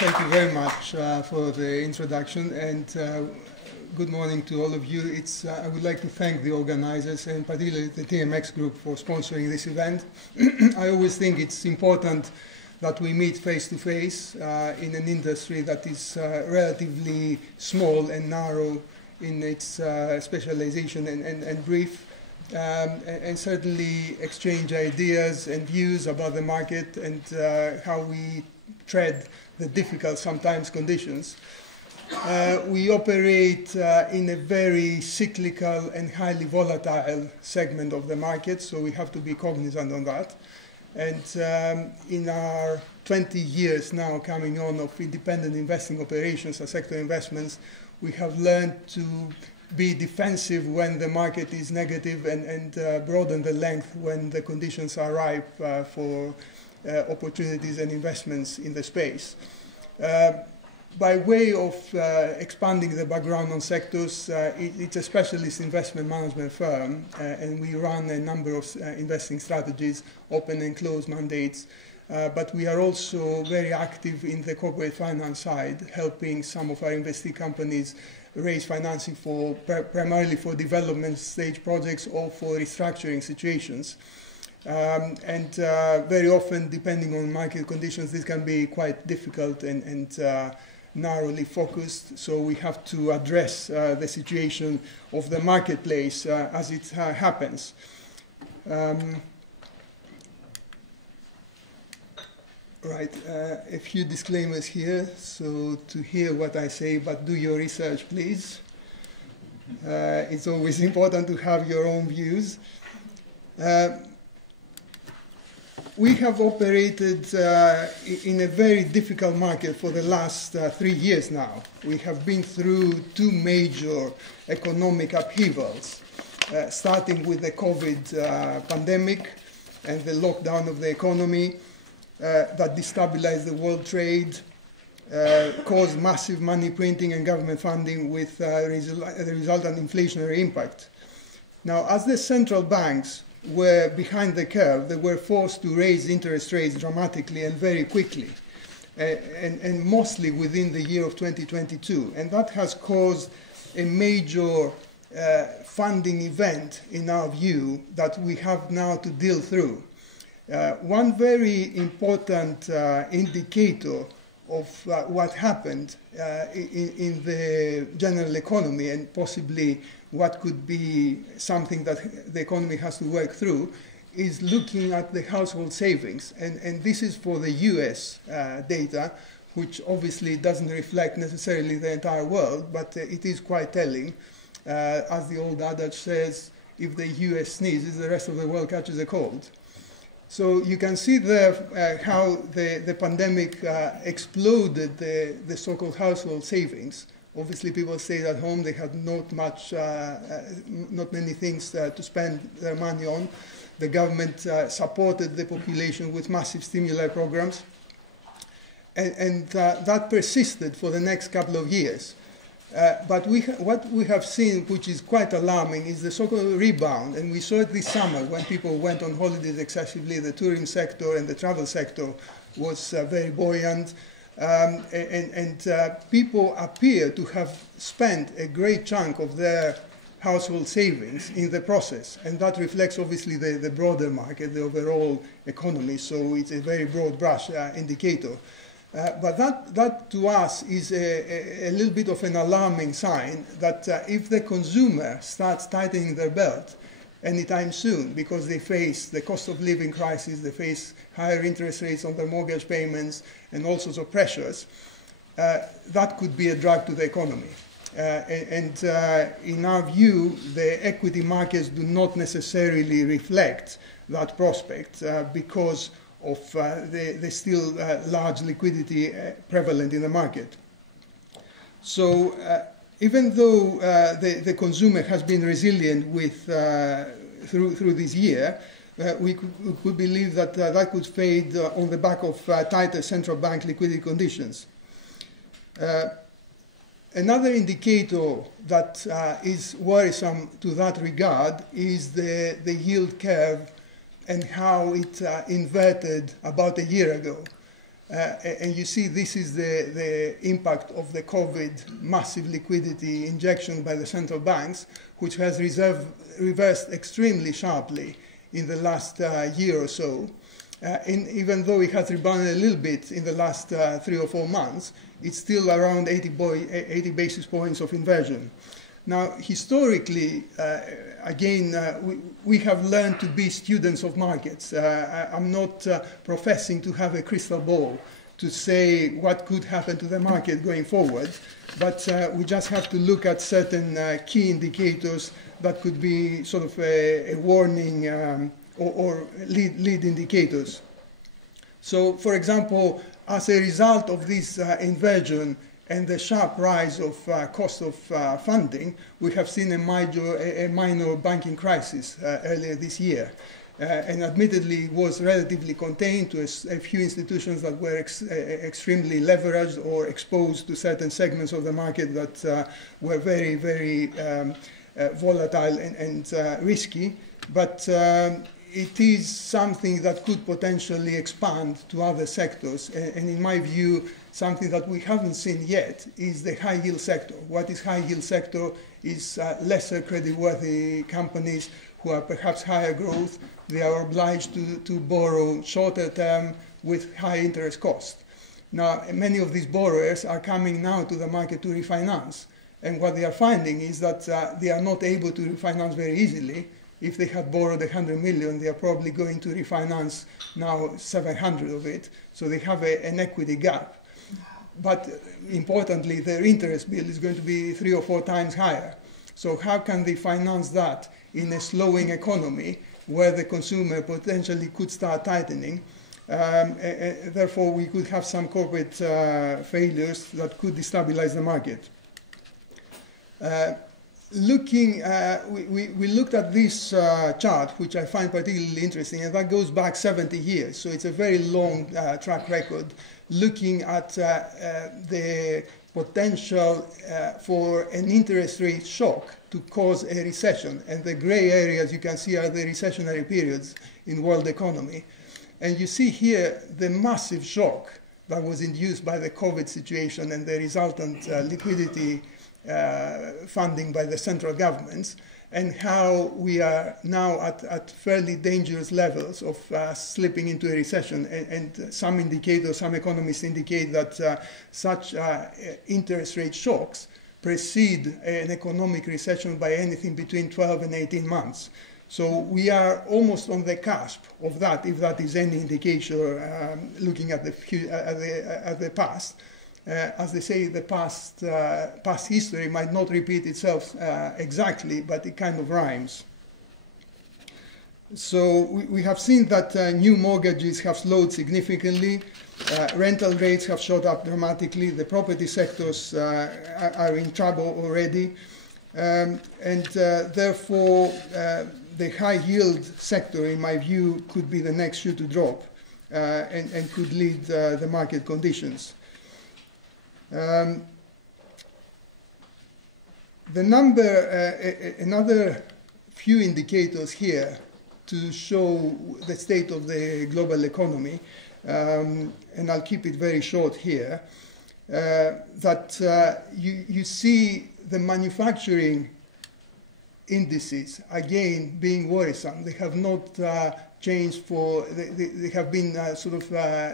Thank you very much for the introduction, and good morning to all of you. I would like to thank the organizers, and particularly the TMX group, for sponsoring this event. I always think it's important that we meet face-to-face in an industry that is relatively small and narrow in its specialization and brief, and certainly exchange ideas and views about the market and how we tread the difficult, sometimes, conditions. We operate in a very cyclical and highly volatile segment of the market, so we have to be cognizant on that. And in our 20 years now coming on of independent investing operations and sector investments, we have learned to be defensive when the market is negative and broaden the length when the conditions are ripe for opportunities and investments in the space. By way of expanding the background on sectors, it's a specialist investment management firm, and we run a number of investing strategies, open and closed mandates. But we are also very active in the corporate finance side, helping some of our investee companies raise financing primarily for development stage projects or for restructuring situations. And very often, depending on market conditions, this can be quite difficult and narrowly focused, so we have to address the situation of the marketplace as it happens. Right, a few disclaimers here, so to hear what I say, but do your research, please. It's always important to have your own views. We have operated in a very difficult market for the last 3 years now. We have been through two major economic upheavals, starting with the COVID pandemic and the lockdown of the economy that destabilized the world trade, caused massive money printing and government funding with the resultant inflationary impact. Now, as the central banks were behind the curve, they were forced to raise interest rates dramatically and very quickly, and mostly within the year of 2022. And that has caused a major funding event, in our view, that we have now to deal through. One very important indicator of what happened in the general economy, and possibly what could be something that the economy has to work through, is looking at the household savings. And this is for the US data, which obviously doesn't reflect necessarily the entire world, but it is quite telling. As the old adage says, if the US sneezes, the rest of the world catches a cold. So you can see there how the pandemic exploded the so-called household savings. Obviously, people stayed at home. They had not many things to spend their money on. The government supported the population with massive stimuli programs. And that persisted for the next couple of years. But what we have seen, which is quite alarming, is the so-called rebound. And we saw it this summer when people went on holidays excessively. The tourism sector and the travel sector was very buoyant. And people appear to have spent a great chunk of their household savings in the process. And that reflects, obviously, the broader market, the overall economy. So it's a very broad brush indicator. But that to us is a little bit of an alarming sign that if the consumer starts tightening their belt anytime soon, because they face the cost of living crisis, they face higher interest rates on their mortgage payments and all sorts of pressures, that could be a drag to the economy. And in our view, the equity markets do not necessarily reflect that prospect because of the still large liquidity prevalent in the market. So even though the consumer has been resilient through this year, we could believe that that could fade on the back of tighter central bank liquidity conditions. Another indicator that is worrisome to that regard is the yield curve and how it inverted about a year ago. And you see this is the impact of the COVID massive liquidity injection by the central banks, which has reversed extremely sharply in the last year or so. And even though it has rebounded a little bit in the last 3 or 4 months, it's still around 80 basis points of inversion. Now, historically, again, we have learned to be students of markets. I'm not professing to have a crystal ball to say what could happen to the market going forward, but we just have to look at certain key indicators that could be sort of a warning or lead indicators. So, for example, as a result of this inversion and the sharp rise of cost of funding, we have seen a minor banking crisis earlier this year. And admittedly was relatively contained to a few institutions that were extremely leveraged or exposed to certain segments of the market that were very, very volatile and risky. But it is something that could potentially expand to other sectors. And in my view, something that we haven't seen yet is the high yield sector. What is high yield sector is lesser creditworthy companies who are perhaps higher growth. They are obliged to borrow shorter term with high interest cost. Now, many of these borrowers are coming now to the market to refinance. And what they are finding is that they are not able to refinance very easily. If they had borrowed 100 million, they are probably going to refinance now 700 of it. So they have an equity gap. But importantly, their interest bill is going to be 3 or 4 times higher. So how can they finance that in a slowing economy where the consumer potentially could start tightening? Therefore, we could have some corporate failures that could destabilize the market. We looked at this chart, which I find particularly interesting, and that goes back 70 years. So it's a very long track record looking at the potential for an interest rate shock to cause a recession. And the gray areas you can see are the recessionary periods in world economy. And you see here the massive shock that was induced by the COVID situation and the resultant liquidity funding by the central governments, and how we are now at fairly dangerous levels of slipping into a recession. And some indicators, some economists indicate that such interest rate shocks precede an economic recession by anything between 12 and 18 months. So we are almost on the cusp of that, if that is any indication, looking at the past. As they say, the past history might not repeat itself exactly, but it kind of rhymes. So we have seen that new mortgages have slowed significantly. Rental rates have shot up dramatically. The property sectors are in trouble already. And therefore, the high yield sector, in my view, could be the next shoe to drop and could lead the market conditions. Another few indicators here to show the state of the global economy, and I'll keep it very short here, that you see the manufacturing indices, again, being worrisome. They have not changed they have been sort of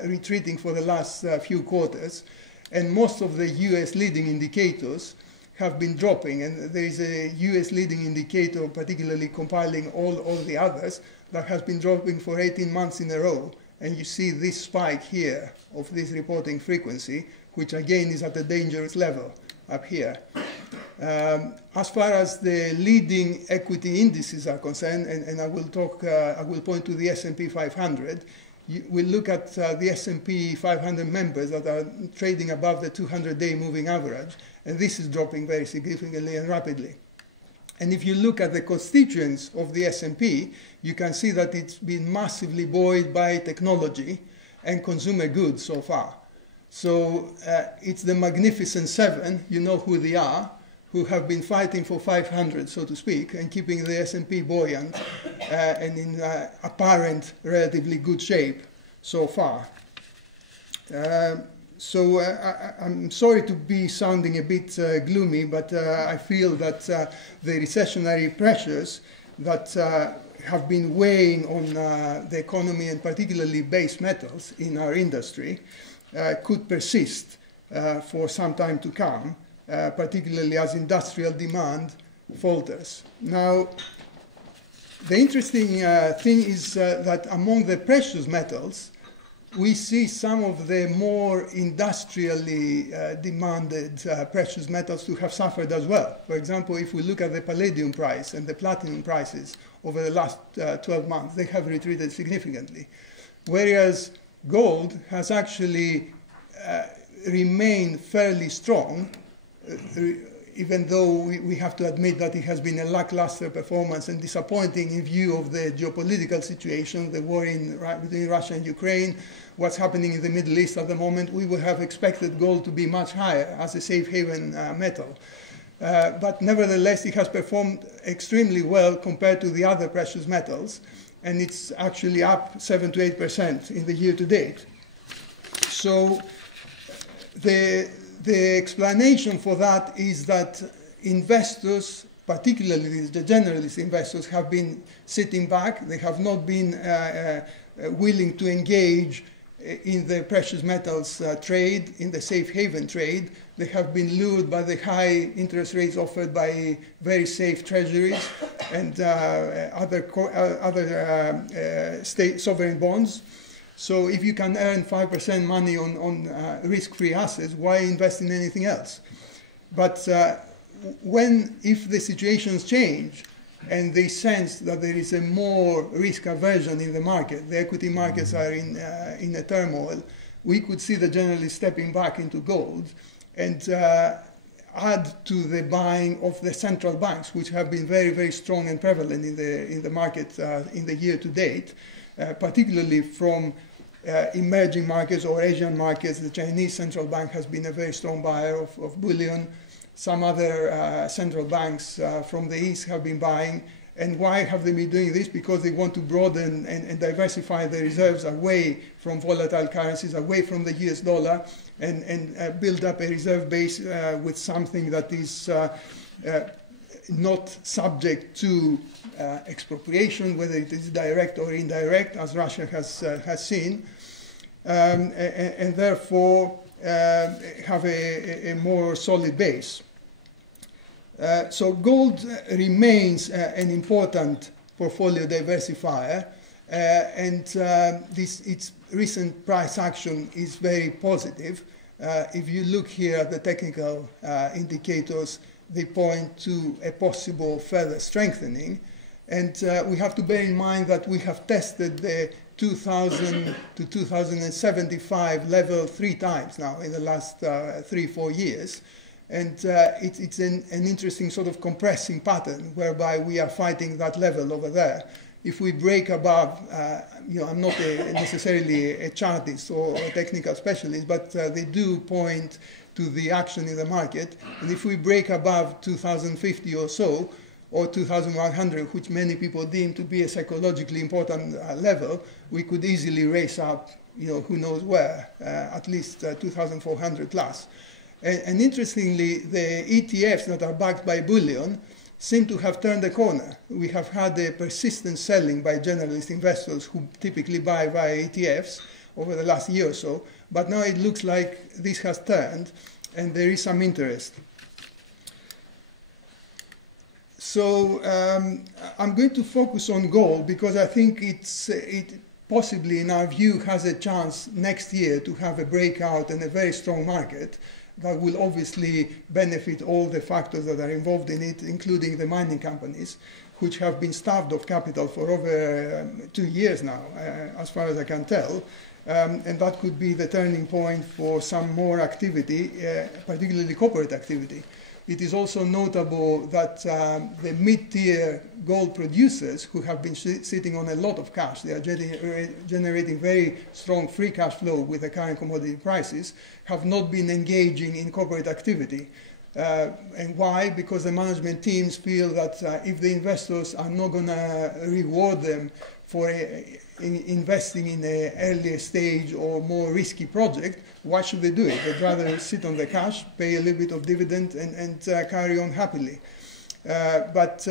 retreating for the last few quarters. And most of the US leading indicators have been dropping. And there is a US leading indicator, particularly compiling all the others, that has been dropping for 18 months in a row. And you see this spike here of this reporting frequency, which again is at a dangerous level up here. As far as the leading equity indices are concerned, and I will point to the S&P 500, we look at the S&P 500 members that are trading above the 200-day moving average, and this is dropping very significantly and rapidly. And if you look at the constituents of the S&P, you can see that it's been massively buoyed by technology and consumer goods so far. So it's the Magnificent Seven, you know who they are, who have been fighting for 500, so to speak, and keeping the S&P buoyant and in apparent relatively good shape so far. I'm sorry to be sounding a bit gloomy, but I feel that the recessionary pressures that have been weighing on the economy and particularly base metals in our industry could persist for some time to come, particularly as industrial demand falters. Now, the interesting thing is that among the precious metals, we see some of the more industrially demanded precious metals to have suffered as well. For example, if we look at the palladium price and the platinum prices over the last 12 months, they have retreated significantly. Whereas gold has actually remained fairly strong, even though we have to admit that it has been a lackluster performance and disappointing in view of the geopolitical situation, the war between Russia and Ukraine, what's happening in the Middle East at the moment. We would have expected gold to be much higher as a safe haven metal. But nevertheless, it has performed extremely well compared to the other precious metals, and it's actually up 7 to 8% in the year to date. So the explanation for that is that investors, particularly the generalist investors, have been sitting back. They have not been willing to engage in the precious metals trade, in the safe haven trade. They have been lured by the high interest rates offered by very safe treasuries and other state sovereign bonds. So if you can earn 5% money on risk-free assets, why invest in anything else? But if the situations change and they sense that there is a more risk aversion in the market, the equity markets are in a turmoil, we could see the generalists stepping back into gold and add to the buying of the central banks, which have been very, very strong and prevalent in the market in the year to date. Particularly from emerging markets or Asian markets. The Chinese central bank has been a very strong buyer of bullion. Some other central banks from the East have been buying. And why have they been doing this? Because they want to broaden and diversify the reserves away from volatile currencies, away from the US dollar, and build up a reserve base with something that is not subject to expropriation, whether it is direct or indirect, as Russia has seen, and therefore have a more solid base. So gold remains an important portfolio diversifier, and its recent price action is very positive. If you look here at the technical indicators, they point to a possible further strengthening. And we have to bear in mind that we have tested the 2000 to 2075 level 3 times now in the last 3-4 years. And it's an interesting sort of compressing pattern whereby we are fighting that level over there. If we break above, I'm not necessarily a chartist or a technical specialist, but they do point to the action in the market. And if we break above 2050 or so, or 2100, which many people deem to be a psychologically important level, we could easily race up, who knows where, at least 2400 plus. And interestingly, the ETFs that are backed by bullion seem to have turned the corner. We have had a persistent selling by generalist investors who typically buy via ETFs over the last year or so, but now it looks like this has turned and there is some interest. So I'm going to focus on gold because I think it possibly, in our view, has a chance next year to have a breakout and a very strong market that will obviously benefit all the factors that are involved in it, including the mining companies, which have been starved of capital for over 2 years now, as far as I can tell. And that could be the turning point for some more activity, particularly corporate activity. It is also notable that the mid-tier gold producers who have been sitting on a lot of cash, they are generating very strong free cash flow with the current commodity prices, have not been engaging in corporate activity. And why? Because the management teams feel that if the investors are not going to reward them for investing in an earlier stage or more risky project, why should they do it? They'd rather sit on the cash, pay a little bit of dividend, and carry on happily. But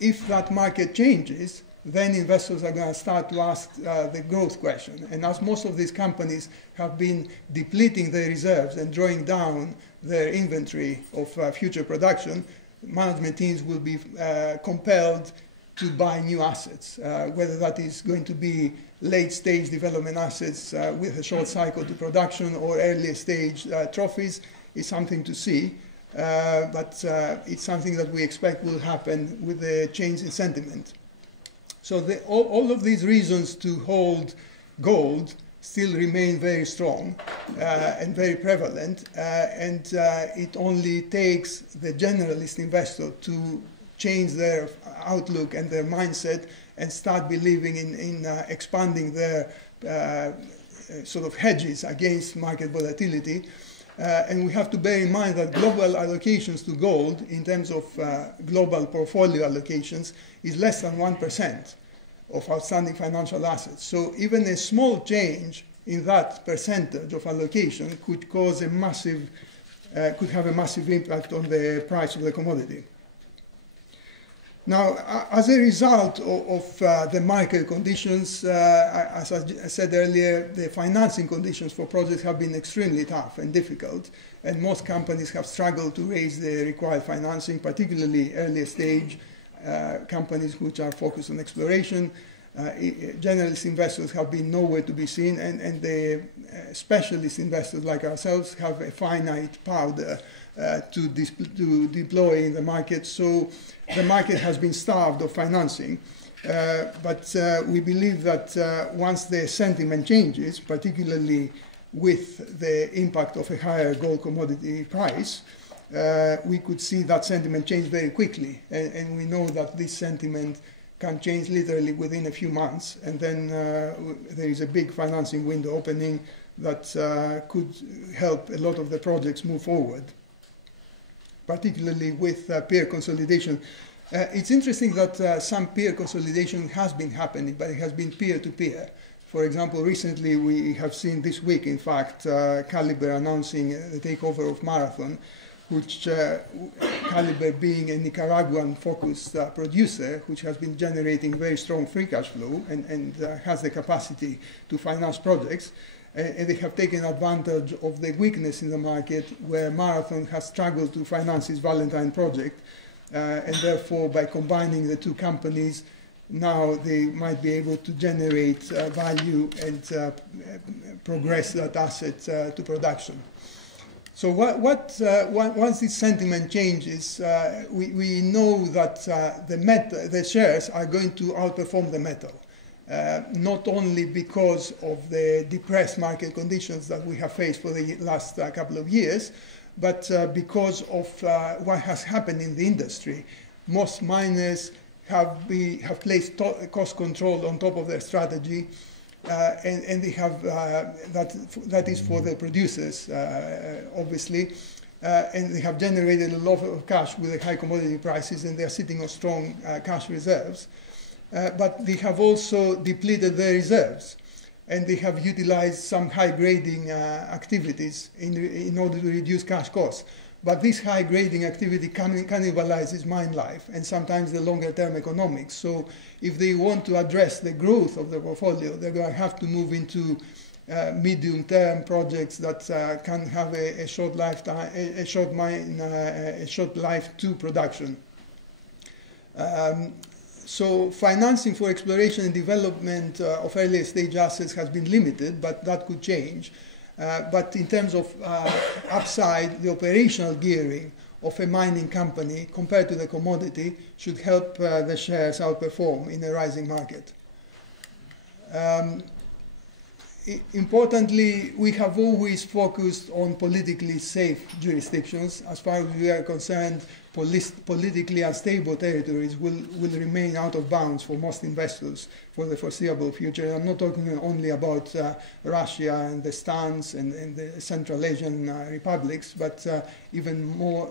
if that market changes, then investors are going to start to ask the growth question. And as most of these companies have been depleting their reserves and drawing down their inventory of future production, management teams will be compelled to buy new assets, whether that is going to be late-stage development assets with a short cycle to production or earlier stage trophies is something to see. But it's something that we expect will happen with the change in sentiment. So all of these reasons to hold gold still remain very strong and very prevalent, and it only takes the generalist investor to change their outlook and their mindset and start believing in expanding their sort of hedges against market volatility. And we have to bear in mind that global allocations to gold, in terms of global portfolio allocations, is less than 1% of outstanding financial assets. So even a small change in that percentage of allocation could cause a massive, could have a massive impact on the price of the commodity. Now, as a result of the market conditions, as I said earlier, the financing conditions for projects have been extremely tough and difficult, and most companies have struggled to raise the required financing, particularly earlier stage companies which are focused on exploration. Generalist investors have been nowhere to be seen, and the specialist investors like ourselves have a finite powder to deploy in the market. So the market has been starved of financing. But we believe that once the sentiment changes, particularly with the impact of a higher gold commodity price, we could see that sentiment change very quickly. And we know that this sentiment can change literally within a few months. And then there is a big financing window opening that could help a lot of the projects move forward, particularly with peer consolidation. It's interesting that some peer consolidation has been happening, but it has been peer-to-peer. For example, recently we have seen this week, in fact, Calibre announcing the takeover of Marathon, which Calibre being a Nicaraguan-focused producer, which has been generating very strong free cash flow and has the capacity to finance projects. And they have taken advantage of the weakness in the market where Marathon has struggled to finance its Valentine project. And therefore, by combining the two companies, now they might be able to generate value and progress that asset to production. So once this sentiment changes, we know that the shares are going to outperform the metal. Not only because of the depressed market conditions that we have faced for the last couple of years, but because of what has happened in the industry. Most miners have placed cost control on top of their strategy, and they have that is for the producers, obviously, and they have generated a lot of cash with the high commodity prices, and they are sitting on strong cash reserves. But they have also depleted their reserves, and they have utilized some high-grading activities in order to reduce cash costs. But this high-grading activity cannibalizes mine life and sometimes the longer-term economics. So if they want to address the growth of the portfolio, they're going to have to move into medium-term projects that can have a short lifetime, a short life to production. So financing for exploration and development of earlier stage assets has been limited, but that could change. But in terms of upside, the operational gearing of a mining company compared to the commodity should help the shares outperform in a rising market. Importantly, we have always focused on politically safe jurisdictions. As far as we are concerned, politically unstable territories will remain out of bounds for most investors for the foreseeable future. I'm not talking only about Russia and the Stans and the Central Asian republics, but even more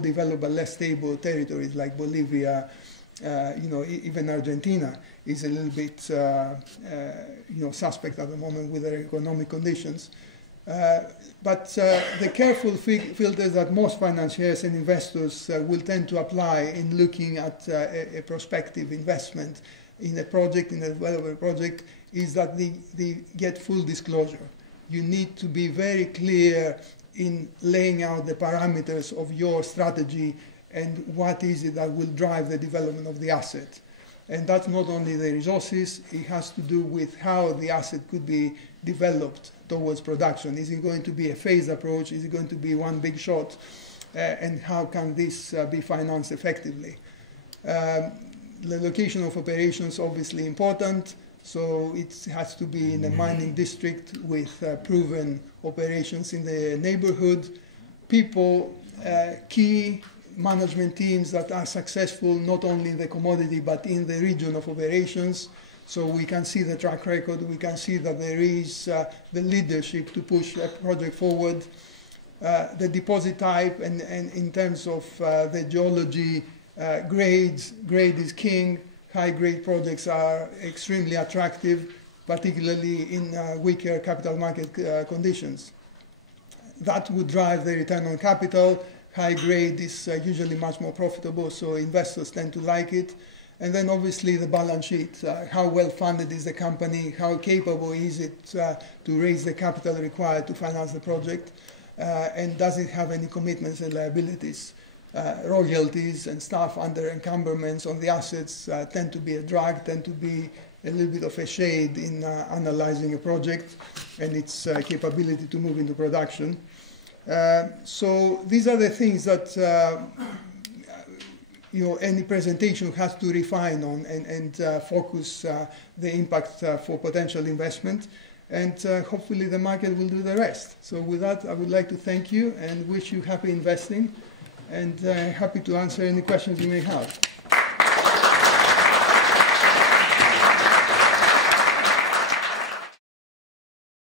developed but less stable territories like Bolivia Even Argentina is a little bit suspect at the moment with their economic conditions. But the careful filters that most financiers and investors will tend to apply in looking at a prospective investment in a project, in a developer project, is that they get full disclosure. You need to be very clear in laying out the parameters of your strategy and what is it that will drive the development of the asset. And that's not only the resources, it has to do with how the asset could be developed towards production. Is it going to be a phased approach? Is it going to be one big shot? And how can this be financed effectively? The location of operations obviously important, so it has to be in a mining district with proven operations in the neighborhood. People, key management teams that are successful not only in the commodity but in the region of operations. So we can see the track record, we can see that there is the leadership to push a project forward. The deposit type and in terms of the geology, grade is king. High-grade projects are extremely attractive, particularly in weaker capital market conditions. That would drive the return on capital. High grade is usually much more profitable, so investors tend to like it. And then obviously the balance sheet. How well funded is the company? How capable is it to raise the capital required to finance the project? And does it have any commitments and liabilities? Royalties and stuff under encumbrance on the assets tend to be a drag, tend to be a little bit of a shade in analyzing a project and its capability to move into production. So these are the things that any presentation has to refine on and focus the impact for potential investment, and hopefully the market will do the rest. So with that, I would like to thank you and wish you happy investing, and happy to answer any questions you may have.